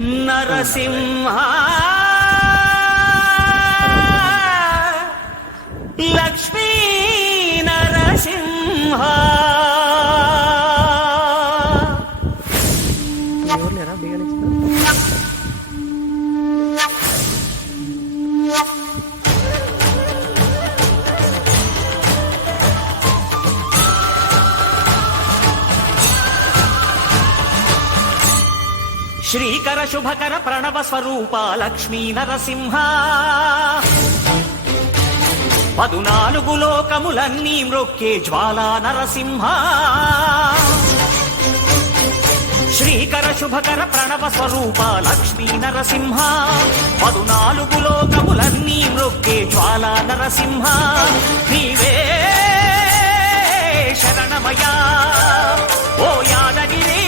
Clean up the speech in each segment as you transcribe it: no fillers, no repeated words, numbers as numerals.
నరసింహ లక్ష్మీ నరసింహ శ్రీకర శుభకర ప్రణవ స్వరూప లక్ష్మీ నరసింహ 14 లోకములన్నీ మ్రొక్కే జ్వాలా నరసింహ శ్రీకర శుభకర ప్రణవ స్వరూప లక్ష్మీ నరసింహ 14 లోకములన్నీ మ్రొక్కే జ్వాలా నరసింహ నీవే శరణమయ్యా ఓ యాదగిరి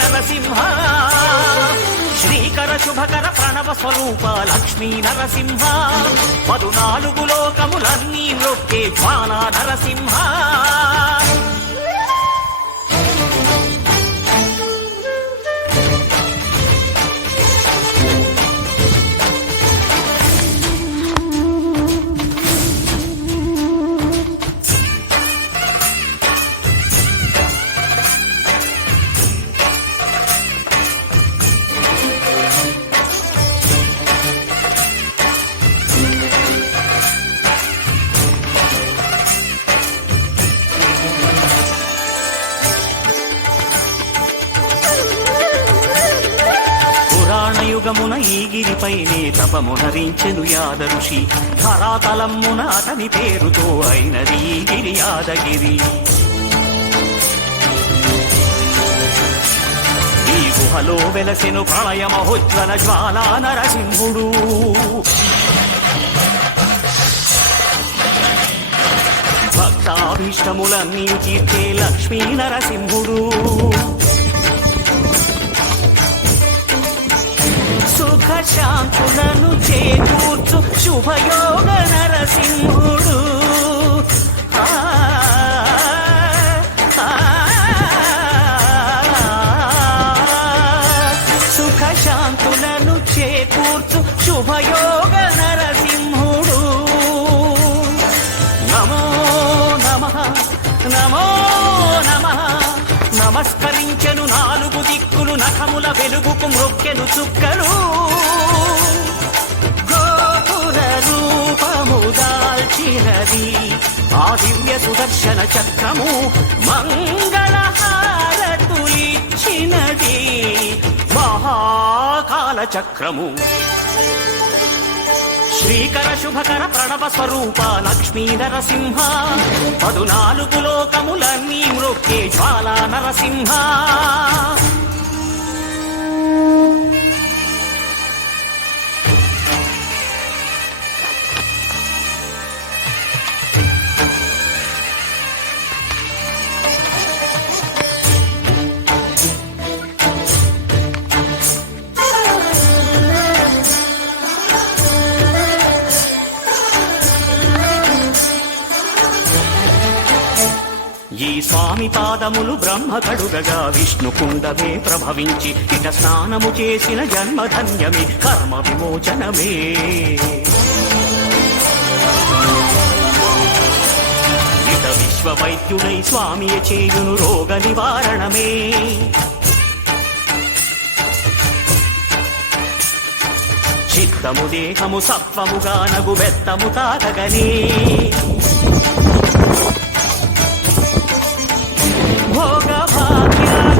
నరసింహ శ్రీకర శుభకర ప్రణవ స్వరూప లక్ష్మీ నరసింహ 14 లోకములన్నీ మ్రొక్కే జ్వాలా నరసింహ యుగమున ఈ గిరిపైనే తపమునరించెను యాద ఋషి ధరాతలమ్మున అతని పేరుతో అయినది ఈ గిరి యాదగిరి ఈ గుహలో వెలసెను ప్రళయ మహోజ్వల జ్వాలా నరసింహుడు భక్తాభీష్టములన్నీ తీర్చే లక్ష్మీ నరసింహుడు సుఖ శాంతులను చేకూర్చు శుభయోగ నరసింహుడు సుఖ శాంతులను చేకూర్చు శుభయోగ నరసింహుడు నమో నమః నమో నమః నమస్కరించెను 4 దిక్కులు నఖముల వెలుగుకు మ్రొక్కెను చుక్కలు గోపుర రూపము దాల్చినది ఆ దివ్య సుదర్శన చక్రము మంగళహారతులిచ్చినది మహాకాల చక్రము శ్రీకర శుభకర ప్రణవ స్వరూప లక్ష్మీ నరసింహ 14 లోకములన్నీ మ్రొక్కే జ్వాలా నరసింహ ఈ స్వామి పాదములు బ్రహ్మ కడుగగా విష్ణు కుండమే ప్రభవించి ఇట స్నానము చేసిన జన్మధన్యమే కర్మ విమోచనమే ఇట విశ్వవైద్యుడై స్వామియ చేయును రోగ నివారణమే చిత్తము దేహము సత్వముగా నగు బెత్తము తాకగనే భోగ భాగ్యాల